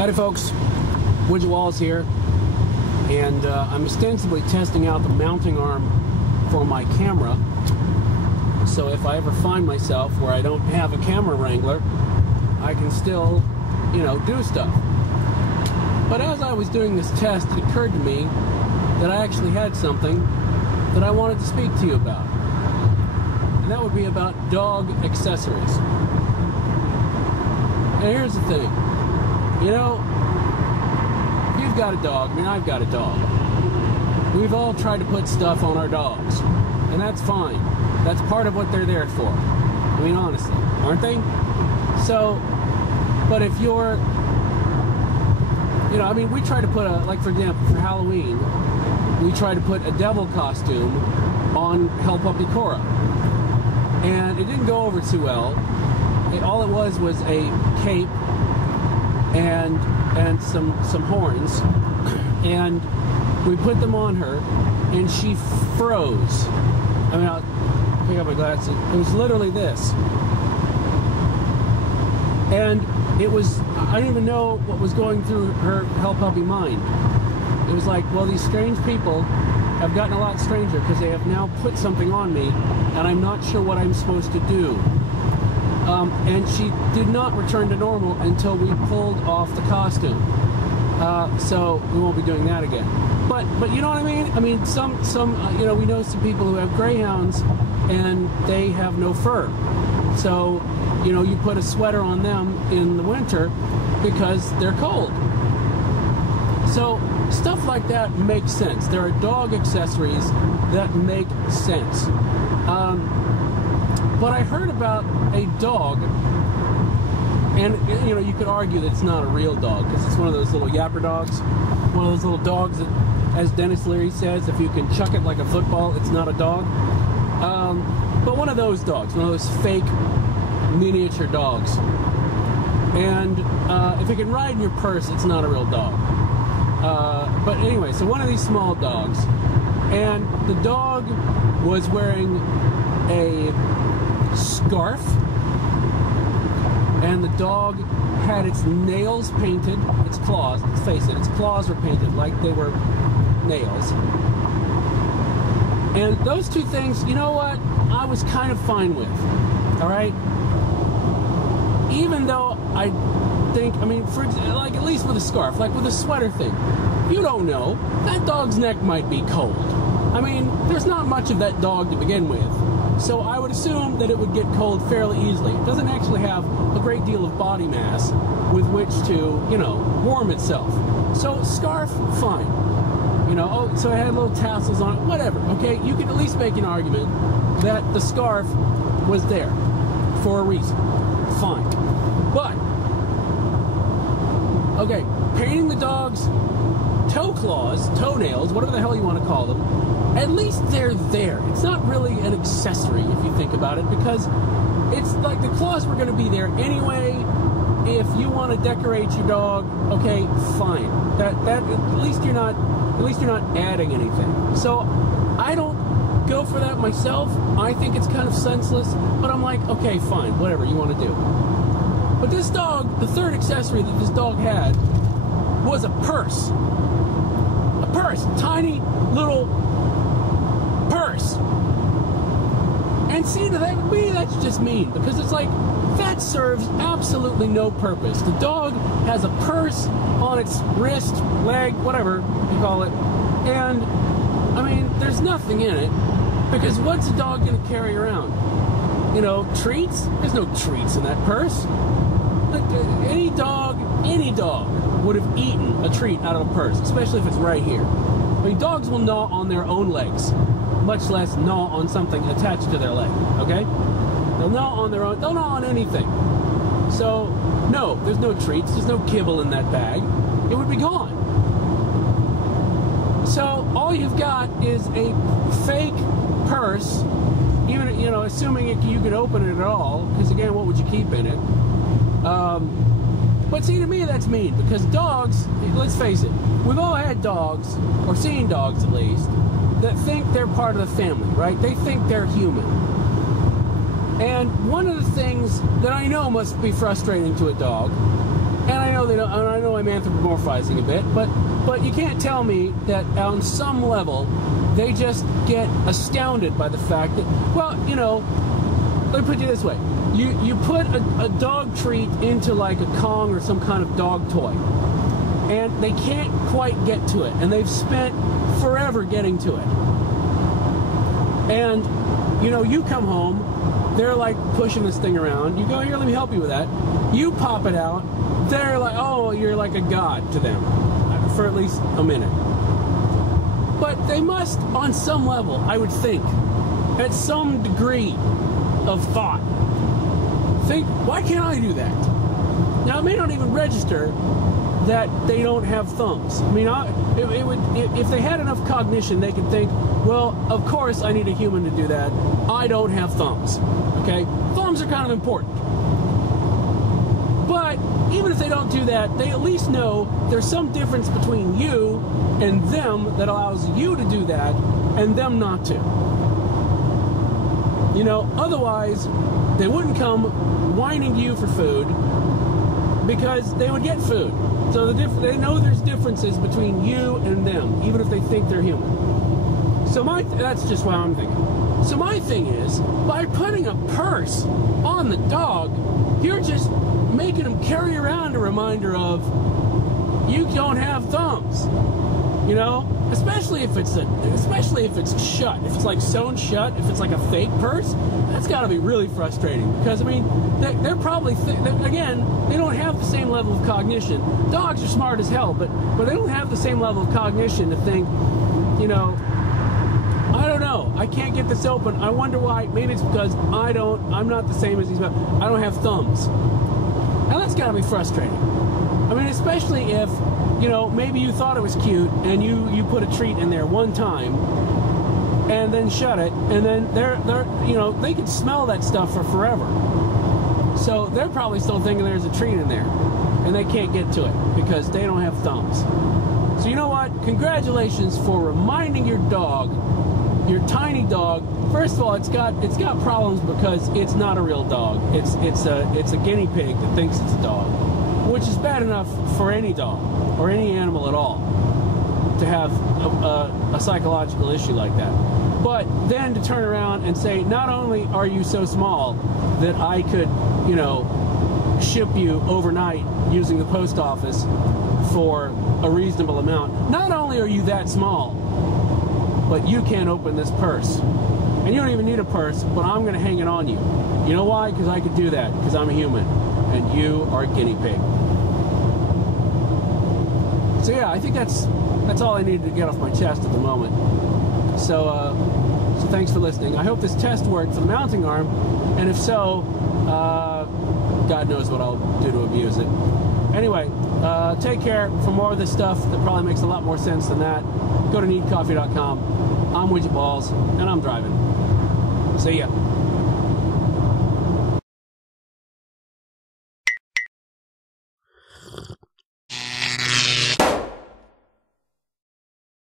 Howdy folks, Widgett Walls here, and I'm ostensibly testing out the mounting arm for my camera, so if I ever find myself where I don't have a camera wrangler, I can still, do stuff. But as I was doing this test, it occurred to me that I actually had something that I wanted to speak to you about, and that would be about dog accessories. And here's the thing. If you've got a dog, I've got a dog. We've all tried to put stuff on our dogs, and that's fine. That's part of what they're there for. Honestly, aren't they? So, but if you're, we try to put for example, for Halloween, we try to put a devil costume on Hell Puppy Cora, and it didn't go over too well. All it was a cape and some horns, and we put them on her, and she froze. I'll pick up my glasses. It was literally this, and it was, I don't even know what was going through her Hell Puppy mind. It was like, well, these strange people have gotten a lot stranger because they have now put something on me, and I'm not sure what I'm supposed to do. And she did not return to normal until we pulled off the costume. So we won't be doing that again. But you know what I mean? Some we know some people who have greyhounds and they have no fur. So, you put a sweater on them in the winter because they're cold. So stuff like that makes sense. There are dog accessories that make sense. But I heard about a dog, and you could argue that it's not a real dog because it's one of those little yapper dogs, one of those little dogs that, as Dennis Leary says, if you can chuck it like a football, it's not a dog. But one of those dogs, one of those fake miniature dogs, and if it can ride in your purse, it's not a real dog. But anyway, so one of these small dogs, and the dog was wearing a scarf, and the dog had its nails painted, its claws, let's face it, its claws were painted like they were nails. And those two things, you know what, I was kind of fine with, alright? Even though I think, for like at least with a scarf, like with a sweater thing, you don't know, that dog's neck might be cold. There's not much of that dog to begin with. So I would assume that it would get cold fairly easily. It doesn't actually have a great deal of body mass with which to, warm itself. So scarf, fine. So it had little tassels on it, whatever, okay? You could at least make an argument that the scarf was there for a reason. Fine. But, okay, painting the dog's toenails, whatever the hell you want to call them, at least they're there. It's not really an accessory if you think about it, because it's like the claws were going to be there anyway. If you want to decorate your dog, okay, fine. That at least you're not adding anything. So I don't go for that myself. I think it's kind of senseless, but I'm like, okay, fine, whatever you want to do. But this dog, the third accessory that this dog had was a purse. A purse, tiny little purse. And see, to me, that's just mean, because it's like, that serves absolutely no purpose. The dog has a purse on its wrist, leg, whatever you call it, and, there's nothing in it, because what's a dog going to carry around? Treats? There's no treats in that purse. Any dog would have eaten a treat out of a purse, especially if it's right here. Dogs will gnaw on their own legs, much less gnaw on something attached to their leg, okay? They'll gnaw on their own, they'll gnaw on anything. So, no, there's no treats, there's no kibble in that bag. It would be gone. So, all you've got is a fake purse, even, assuming you could open it at all, because again, what would you keep in it? But see, to me, that's mean, because dogs, let's face it, we've all had dogs, or seen dogs at least, that think they're part of the family, right? They think they're human. And one of the things that I know must be frustrating to a dog And I know they don't. And I know I'm anthropomorphizing a bit, but you can't tell me that on some level they just get astounded by the fact that, well, you know, let me put it this way: you put a dog treat into like a Kong or some kind of dog toy, and they can't quite get to it, and they've spent forever getting to it. And you know, you come home, they're like pushing this thing around. You go, here, let me help you with that. You pop it out. They're like, oh, you're like a god to them for at least a minute. But they must, on some level, I would think, at some degree of thought, think, why can't I do that? Now, it may not even register that they don't have thumbs. I mean, it would, if they had enough cognition, they could think, well, of course I need a human to do that. I don't have thumbs. Okay? Thumbs are kind of important. But even if they don't do that, they at least know there's some difference between you and them that allows you to do that and them not to. You know, otherwise, they wouldn't come whining to you for food because they would get food. So they know there's differences between you and them, even if they think they're human. So that's just what I'm thinking. So my thing is, by putting a purse on the dog, you're just making them carry around a reminder of you don't have thumbs. You know, especially if it's shut, if it's like sewn shut, if it's like a fake purse, that's got to be really frustrating. Because I mean, they're probably again, they don't have the same level of cognition. Dogs are smart as hell, but they don't have the same level of cognition to think, you know, I don't know, I can't get this open. I wonder why. Maybe it's because I'm not the same as these people. I don't have thumbs. Now that's got to be frustrating. I mean, especially if, you know, maybe you thought it was cute and you put a treat in there one time and then shut it, and then they're you know, they could smell that stuff for forever. So they're probably still thinking there's a treat in there and they can't get to it because they don't have thumbs. So you know what? Congratulations for reminding your dog, your tiny dog. First of all, it's got problems because it's not a real dog. It's a guinea pig that thinks it's a dog, which is bad enough for any dog or any animal at all to have a psychological issue like that. But then to turn around and say, not only are you so small that I could, you know, ship you overnight using the post office for a reasonable amount, not only are you that small, but you can't open this purse. And you don't even need a purse, but I'm going to hang it on you. You know why? Because I could do that, because I'm a human, and you are a guinea pig. So yeah, I think that's all I needed to get off my chest at the moment. So thanks for listening. I hope this test worked for the mounting arm, and if so, God knows what I'll do to abuse it. Anyway, take care. For more of this stuff that probably makes a lot more sense than that, go to needcoffee.com. I'm Widgett Walls, and I'm driving. See ya.